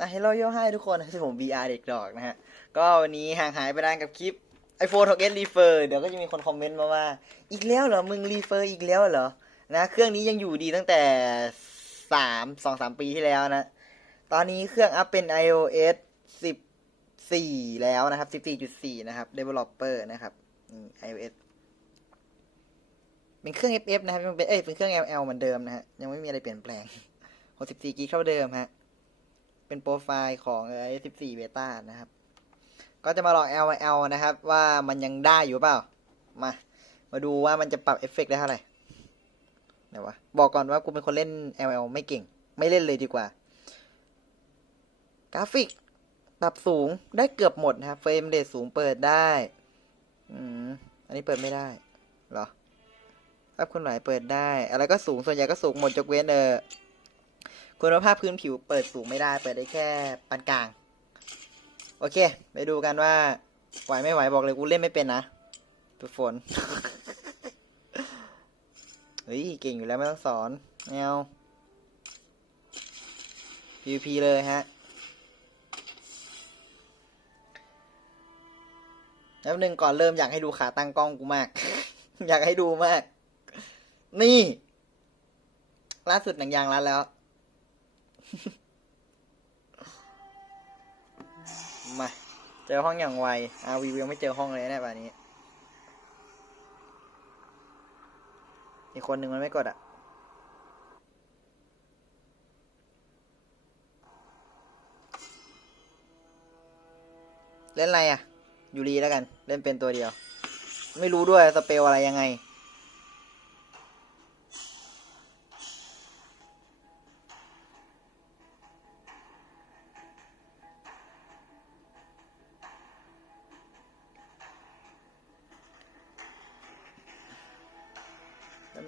นะ Hello Yo Hi ทุกคนนะผม VR เด็กดอกนะฮะ ก็วันนี้ห่างหายไปนานกับคลิป iPhone 6s Refer เดี๋ยวก็จะมีคนคอมเมนต์มาว่า อีกแล้วเหรอ มึง Refer อีกแล้วเหรอ นะ เครื่องนี้ยังอยู่ดีตั้งแต่สามสองสามปีที่แล้วนะ ตอนนี้เครื่องอัพเป็น iOS 14แล้วนะครับ14.4นะครับ Developer นะครับ iOS เป็นเครื่อง FF นะครับยังเป็นเอ้ยเป็นเครื่อง LL เหมือนเดิมนะฮะ ยังไม่มีอะไรเปลี่ยนแปลง64กิกเท่าเดิมฮะ เป็นโปรไฟล์ของ iOS 14 Beta นะครับ ก็จะมาลอง LL นะครับ ว่ามันยังได้อยู่เปล่า มา มาดูว่ามันจะปรับเอฟเฟกต์ได้เท่าไหร่ไหนวะ บอกก่อนว่ากูเป็นคนเล่น LL ไม่เก่ง ไม่เล่นเลยดีกว่า กราฟิกปรับสูงได้เกือบหมดนะครับ เฟรมเรทสูงเปิดได้ อืม อันนี้เปิดไม่ได้ เหรอภาพเคลื่อนไหวเปิดได้ อะไรก็สูง ส่วนใหญ่ก็สูงหมดยกเว้นเออ คุณภาพพื้นผิวเปิดสูงไม่ได้ เปิดได้แค่ปานกลาง โอเค ไปดูกันว่า ไหวไม่ไหวบอกเลยกูเล่นไม่เป็นนะทุกฝนเฮ้ย เก่งอยู่แล้วไม่ต้องสอนแนว PVP เลยฮะแล้วหนึ่งก่อนเริ่มอยากให้ดูขาตั้งกล้องกูมาก อยากให้ดูมาก นี่ ล่าสุดหนังยางรัดแล้ว มา เจอห้องอย่างไวอาวียังไม่เจอห้องเลยนะป่านนี้ อีกคนหนึ่งมันไม่กดอะ เล่นอะไรอะ ยูรีแล้วกัน เล่นเป็นตัวเดียว ไม่รู้ด้วยสเปลอะไรยังไง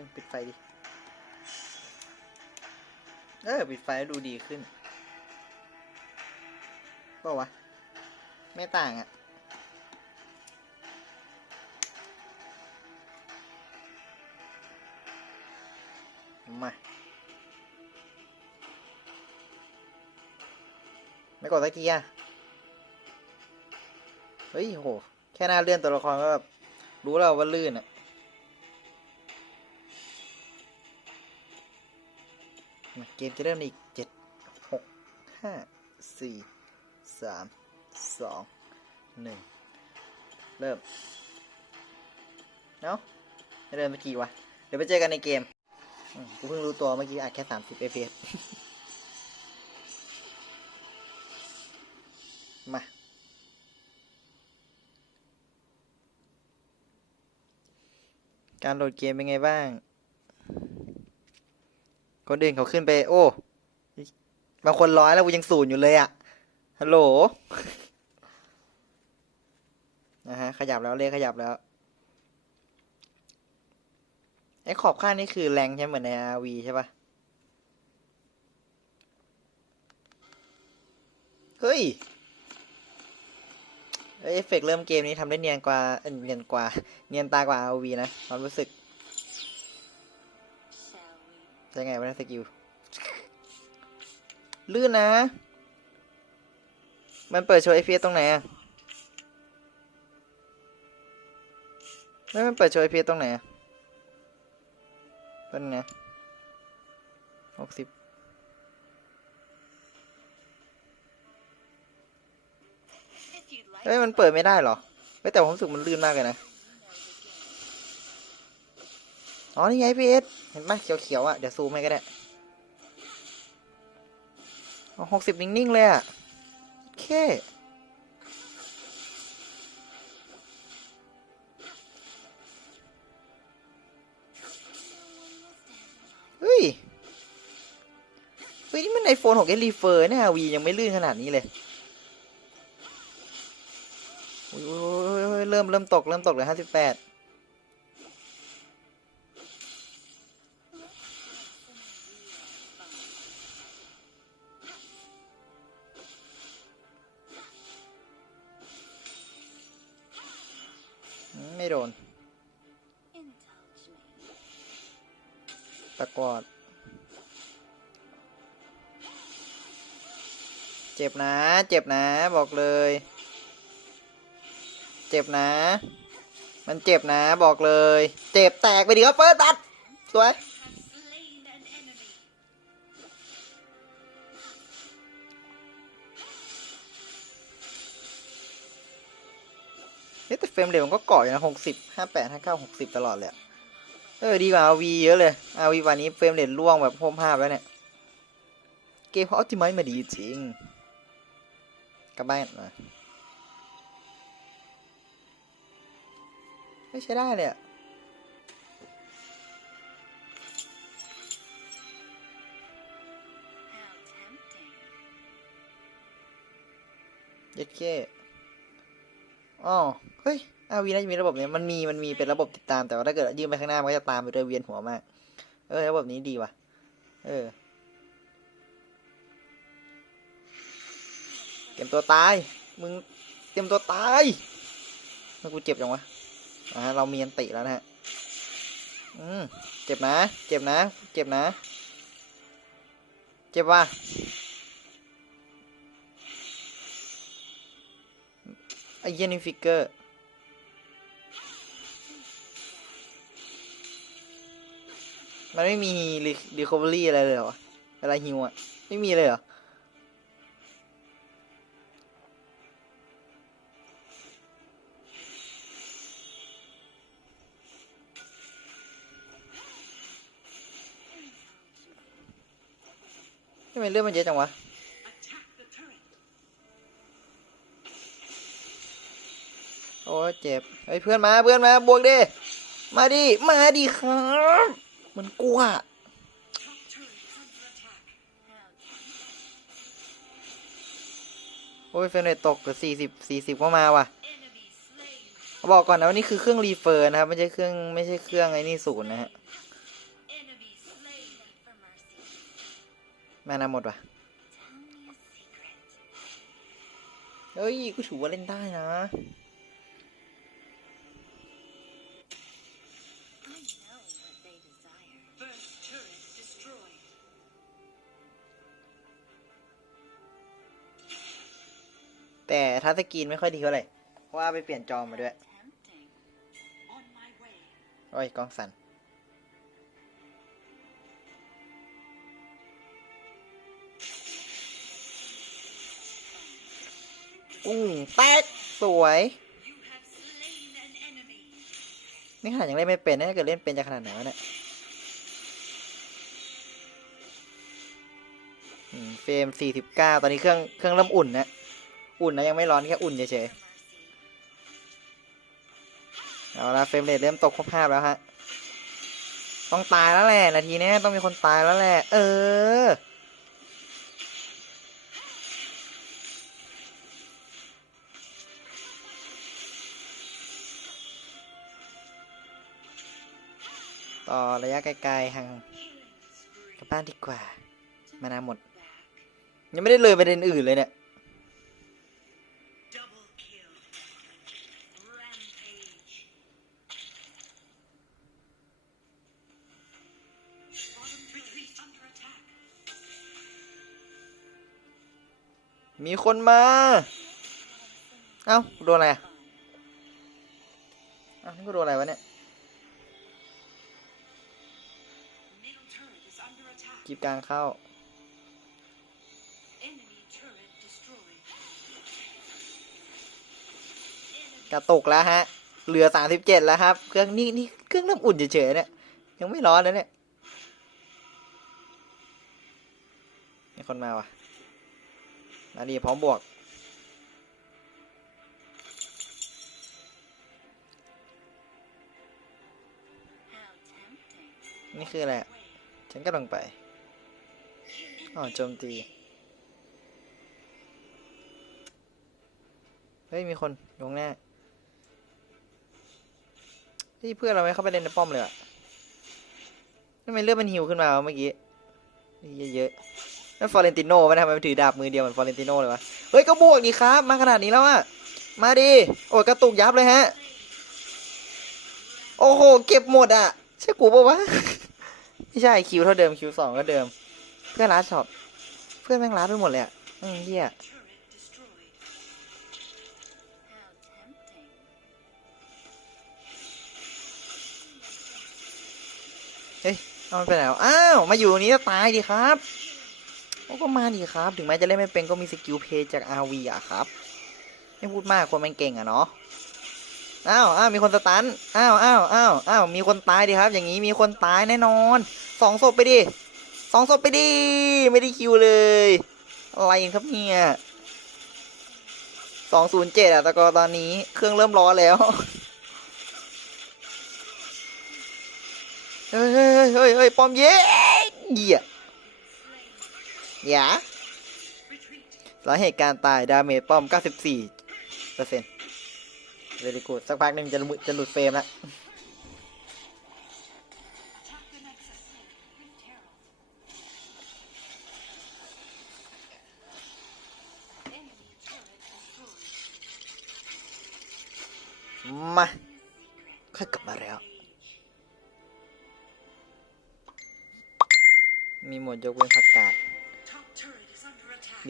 แล้วมันปิดไฟดิ เออ ปิดไฟดูดีขึ้นเปล่าวะ ไม่ต่างอะ่ะ มา ไม่กดสักทีอะ เฮ้ยโห แค่หน้าเลื่อนตัวละครก็แบบ รู้แล้วว่าลื่นอะ เกมจะเริ่มในอีกเจ็ดหกห้าสี่สามสองหนึ่งเริ่ม เนาะไม่เริ่มเมื่อกี้วะ เดี๋ยวไปเจอกันในเกม กูเพิ่งรู้ตัวเมื่อกี้อัดแค่สามสิบ fps มา การโหลดเกมเป็นไงบ้าง คนอื่นเขาขึ้นไป โอ้บางคนร้อยแล้วกูยังศูนย์อยู่เลยอะฮัลโหลนะฮะขยับแล้วเลขขยับแล้วไอ้ขอบข้างนี่คือแรงใช่ไหมเหมือนใน RV ใช่ปะเฮ้ยเอ้ยเอฟเฟกต์เริ่มเกมนี้ทำได้เนียนกว่าเนียนกว่า เนียนตากว่า RV นะความรู้สึก ใช่ไงวะเนะสกิล ลื่นนะ มันเปิดโชว์ FPS ตรงไหนอะไม่มันเปิดโชว์ FPS ตรงไหนเป็นไงหกสิบเอ้ยมันเปิดไม่ได้หรอเฮ้ยแต่ผมรู้สึกมันลื่นมากเลยนะ อ๋อ นี่ไง FPS เห็นไหมเขียวๆอะ เดี๋ยวซูมให้ก็ได้หกสิบนิ่ง ๆ เลยอะโอเค เฮ้ย เฮ้ย นี่มันไอโฟน6 s Refer เนี่ยวียังไม่ลื่นขนาดนี้เลยโอ้ยโอ้ยโอ้ยโอ้ยเริ่มเริ่มตก เริ่มตกเลยห้าสิบแปด ตะกอด เจ็บนะ เจ็บนะบอกเลย เจ็บนะ มันเจ็บนะบอกเลย เจ็บแตกไปดิครับเปิดตัดสวยเฮ้ยแต่เฟรมเรทมันก็เกาะอยู่นะหกสิบห้าแปดห้าเก้าหกสิบตลอดเลยอะ เออดีกว่าอาวีเยอะเลยอาวีวันนี้เฟรมเรทล่วงแบบพมภาพแล้วเนี่ย เกมเขาออ t ติไม e มาดีจริง กลับบ้านมาไม่ใช่ได้เลยอะเย็ดเคอ๋อเฮ้ย อาวีน่าจะมีระบบเนี้ยมันมีมันมีเป็นระบบติดตามแต่ว่าถ้าเกิดยื่นไปข้างหน้ามันก็จะตามไปด้วยเวียนหัวมากเออระบบนี้ดีว่ะ เออเตรียมตัวตาย มึงเตรียมตัวตายเมื่อกูเจ็บจังวะอ่าเรามีอันติแล้วนะฮะอืมเจ็บนะ เจ็บนะ เจ็บนะ เจ็บว่ะไอเยนี่ฟิกเกอร์ มันไม่มีรีคอเวอรี่อะไรเลยเหรอวะเวลาฮิวอะไม่มีเลยเหรอทำไมเลือดมันเยอะจังวะโอ้เจ็บเฮ้ยเพื่อนมาเพื่อนมาบวกดิมาดิมาดิครับ มันกลัวโอ้ยเฟรมเรทตกกับสี่สิบสี่สิบก็มาว่ะ บอกก่อนนะว่านี่คือเครื่องรีเฟอร์นะครับ ไม่ใช่เครื่องไม่ใช่เครื่องไอ้นี่ศูนย์นะฮะมานาหมดว่ะ เฮ้ย กูถือว่าเล่นได้นะ แต่ถ้าสกรีนไม่ค่อยดีเท่าไหร่เพราะว่าไปเปลี่ยนจอมาด้วยโอ้ยกล้องสั่นอุ้งแตกสวย นี่ขนาดยังเล่นไม่เป็นนะถ้าเกิดเล่นเป็นจะขนาดไหนวะเนี่ยเฟรมสี่สิบเก้าตอนนี้เครื่องเครื่องเริ่มอุ่นนะ อุ่นนะยังไม่ร้อนแค่อุ่นเฉยๆเอาละเฟรมเรทเริ่มตกภาพแล้วฮะ ต้องตายแล้วแหละนาทีนี้ต้องมีคนตายแล้วแหละ เออต่อระยะไกลๆห่างกลับบ้านดีกว่า มานาหมด ยังไม่ได้เลยประเด็นอื่นเลยเนี่ย มีคนมา เอ้าโดนอะไรอะอ้านี่กูโดนอะไรวะเนี่ยกีบกลางเข้า Enemy turret destroyed. กระตุกแล้วฮะ เหลือสามสิบเจ็ดแล้วครับ เครื่องนี่นี่เครื่องเริ่มอุ่นเฉยๆเนี่ย ยังไม่ร้อนเลยเนี่ย มีคนมาว่ะ มาดีพร้อมบวก นี่คืออะไร ฉันก็ลงไป อ๋อโจมตี เฮ้ย มีคนอยู่ข้างหน้าเฮ้ยเพื่อนเราไม่เข้าไปเล่นในป้อมเลยอะทำไมเลือดมันหิวขึ้นมาเมื่อกี้เยอะๆ นั่นฟอเรนติโน่มันทำไมมันถือดาบมือเดียวเหมือนฟอเรนติโน่เลยวะ เฮ้ยก็บวกดีครับ มาขนาดนี้แล้วอะมาดิ โอ้ยกระตุกยับเลยฮะ โอ้โห เก็บหมดอะใช่กูปะวะ ไม่ใช่คิวเท่าเดิมคิวสองก็เดิม เพื่อนรัดช็อป เพื่อนแม่งรัดไปหมดเลยอะอืมเหี้ยเฮ้ยเอามันไปไหนวะอ้าว มาอยู่ตรงนี้จะตายดิครับ โอ้ก็มาดิครับ ถึงแม้จะเล่นไม่เป็นก็มีสกิลเพลย์จาก RV อะครับ ไม่พูดมากคนมันเก่งอะเนาะ อ้าวอ้าวมีคนสตัน อ้าวอ้าวอ้าวอ้าวมีคนตายดิครับ อย่างนี้มีคนตายแน่นอนสองศพไปดิสองศพไปดิ ไม่ได้คิวเลย อะไรครับเนี่ยสองศูนย์เจ็ดอะตะกอตอนนี้เครื่องเริ่มร้อนแล้ว เฮ้ยเฮ้ยเฮ้ยเฮ้ยปอมเย้เหี้ย ยาสาเหตุการตาย ดาเมจป้อม 94เปอร์เซ็นต์เลยดีกูดสักพักหนึ่งจะจะหลุดเฟรมแล้ว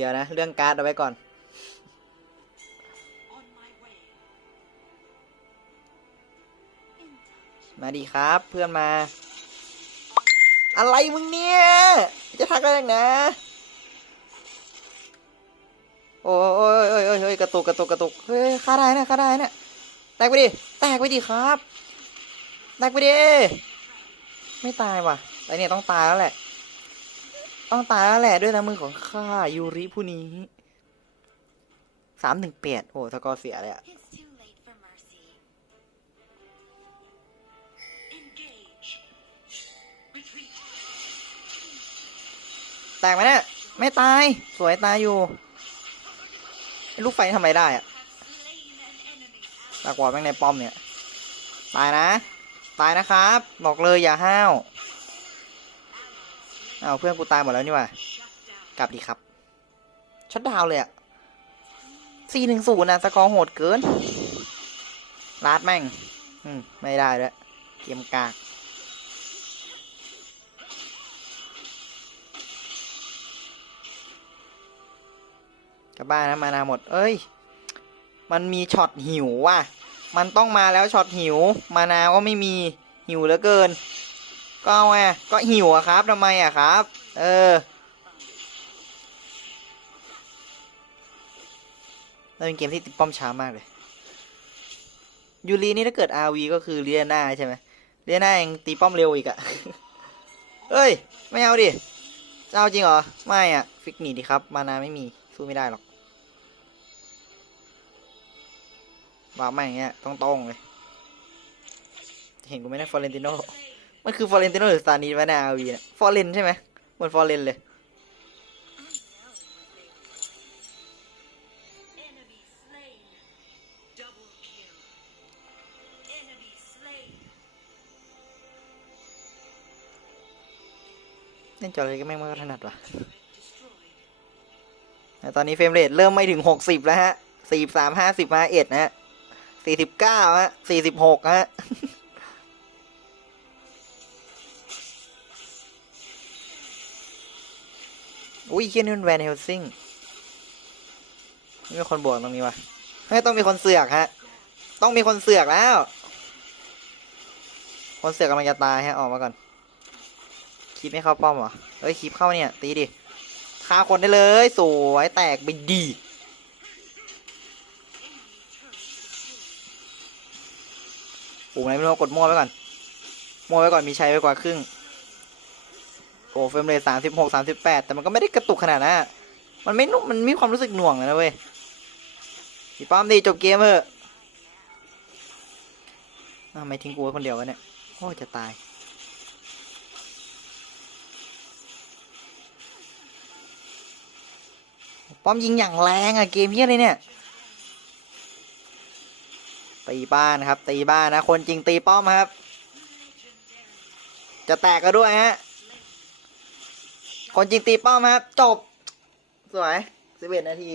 ดี๋ยวนะ เรื่องการ์ดเอาไว้ก่อน มาดีครับเพื่อนมา อะไรมึงเนี่ย จะทักได้ยังนะโอ้ยโอ้ยโอ้ยโอ้ยโอ้ยกระตุกกระตุกกระตุก เฮ้ยฆ่าได้นะฆ่าได้นะแตกไปดิ แตกไปดิครับ แตกไปดิ ไม่ตายว่ะ แต่เนี่ยต้องตายแล้วแหละ ต้องตายแล้วแหละด้วยนะมือของข้ายูริผู้นี้สามหนึ่งแปดโอ้สกอร์เสียเลยอะแตกไหมเนี่ยไม่ตาย สวยตายอยู่ ลูกไฟทำไรได้อะตากว่าแม่งในป้อมเนี่ย ตายนะ ตายนะครับ บอกเลยอย่าห้าว เอาเพื่อนกูตายหมดแล้วนี่ว่ากลับดีครับช็อตดาวเลยอะสี่หนึ่งศูนย์นะสกอร์โหดเกินลาดแม่ง อืม ไม่ได้ด้วยเกมกากกลับบ้านนะมานาหมด เอ้ย มันมีช็อตหิวว่ะ มันต้องมาแล้วช็อตหิว มานาก็ไม่มีหิวเหลือเกิน ก็เอาไงก็หิวอะครับทำไมอะครับ เออแล้วเป็นเกมที่ติดป้อมช้ามากเลยยูรีนี่ถ้าเกิด RV ก็คือเลียนาใช่ไหมเลียนายังตีป้อมเร็วอีกอะเอ้ย ไม่เอาดิจะเอาจริงเหรอ ไม่อะฟิกหนีดิครับ มานาไม่มี สู้ไม่ได้หรอกวางมาอย่างเงี้ยต้องตรงเลย เห็นกูไม่ได้ฟอเรนติโน มันคือฟอร์เรนติโนหรือซานีวะเนี่ย RV เนี่ยฟอเรนใช่ไหมเหมือนฟอร์เรนเลย เล่นจออะไรก็แม่งไม่ค่อถนัดวะแต่ตอนนี้เฟรมเรทเริ่มไม่ถึงหกสิบแล้วฮะสี่สามห้าสิบมาเอ็ดนะฮะสี่สิบเก้าฮะสี่สิบหกฮะ อุ้ยเคียนี่มันแวนเฮลซิงไม่มีคนบวกตรงนี้วะไม่ต้องมีคนเสือกฮะ ต้องมีคนเสือกแล้ว คนเสือกกำลังจะตายฮะออกมาก่อนคีบไม่เข้าป้อมเหรอเฮ้ยคีบเข้าเนี่ยตีดิฆ่าคนได้เลยสวยแตกไปดีปุ่มไหนไม่รู้กดมั่วไว้ก่อนมั่วไว้ก่อนมีชัยไว้กว่าครึ่ง โอ้เฟรมเรทสามสิบหกสามสิบแปดแต่มันก็ไม่ได้กระตุกขนาดนั้นอะมันไม่นุ่มมันมีความรู้สึกหน่วงเลยนะเว้ยพี่ป้อมดีจบเกมเถอะทำไมทิ้งกูไว้คนเดียววะเนี่ย โอ้จะตาย ป้อมยิงอย่างแรงอะเกมเฮียเลยเนี่ย ตีบ้านครับ ตีบ้านนะ คนจริงตีป้อมครับ จะแตกก็ด้วยฮะ คนจริงตีป้อมครับ จบ สวยสิบเอ็ดนาที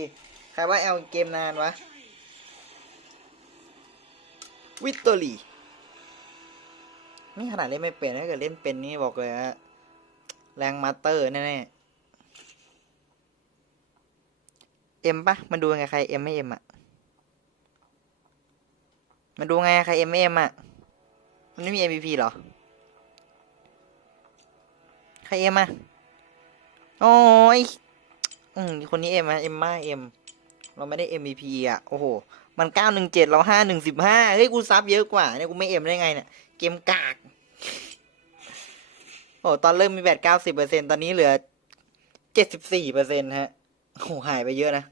ใครว่าแอลเกมนานวะ วิตเตอรี่นี่ขนาดเล่นไม่เป็นถ้าเกิดเล่นเป็นนี่บอกเลยฮะแรงมาสเตอร์แน่เอ็มปะมันดูไงใครเอ็มไม่เอ็มอะมันดูไงใครเอ็มไม่เอ็มอะมันไม่มี MVP เหรอ ใครเอ็มอะ โอ้ยอืมคนนี้เอ็มอะเอ็มมาเอ็มเราไม่ได้ MVP อะ โอ้โห มันเก้าหนึ่งเจ็ดเราห้าหนึ่งสิบห้าเฮ้ย กูซับเยอะกว่าเนี่ยกูไม่เอ็มได้ไงเนี่ย เกมกาก โอ้ตอนเริ่มมีแบตเก้าสิบเปอร์เซ็นตอนนี้เหลือเจ็ดสิบสี่เปอร์เซ็นฮะ โอ้หหายไปเยอะนะ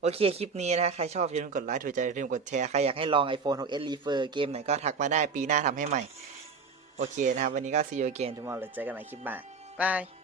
โอเค คลิปนี้นะ ใครชอบอย่าลืมกดไลค์ถูกใจอย่าลืมกดแชร์ ใครอยากให้ลอง iPhone 6s Refer เกมไหนก็ทักมาได้ปีหน้าทำให้ใหม่ โอเคนะครับ วันนี้ก็ see you again tomorrow เจอกันใหม่คลิปบ่ายบาย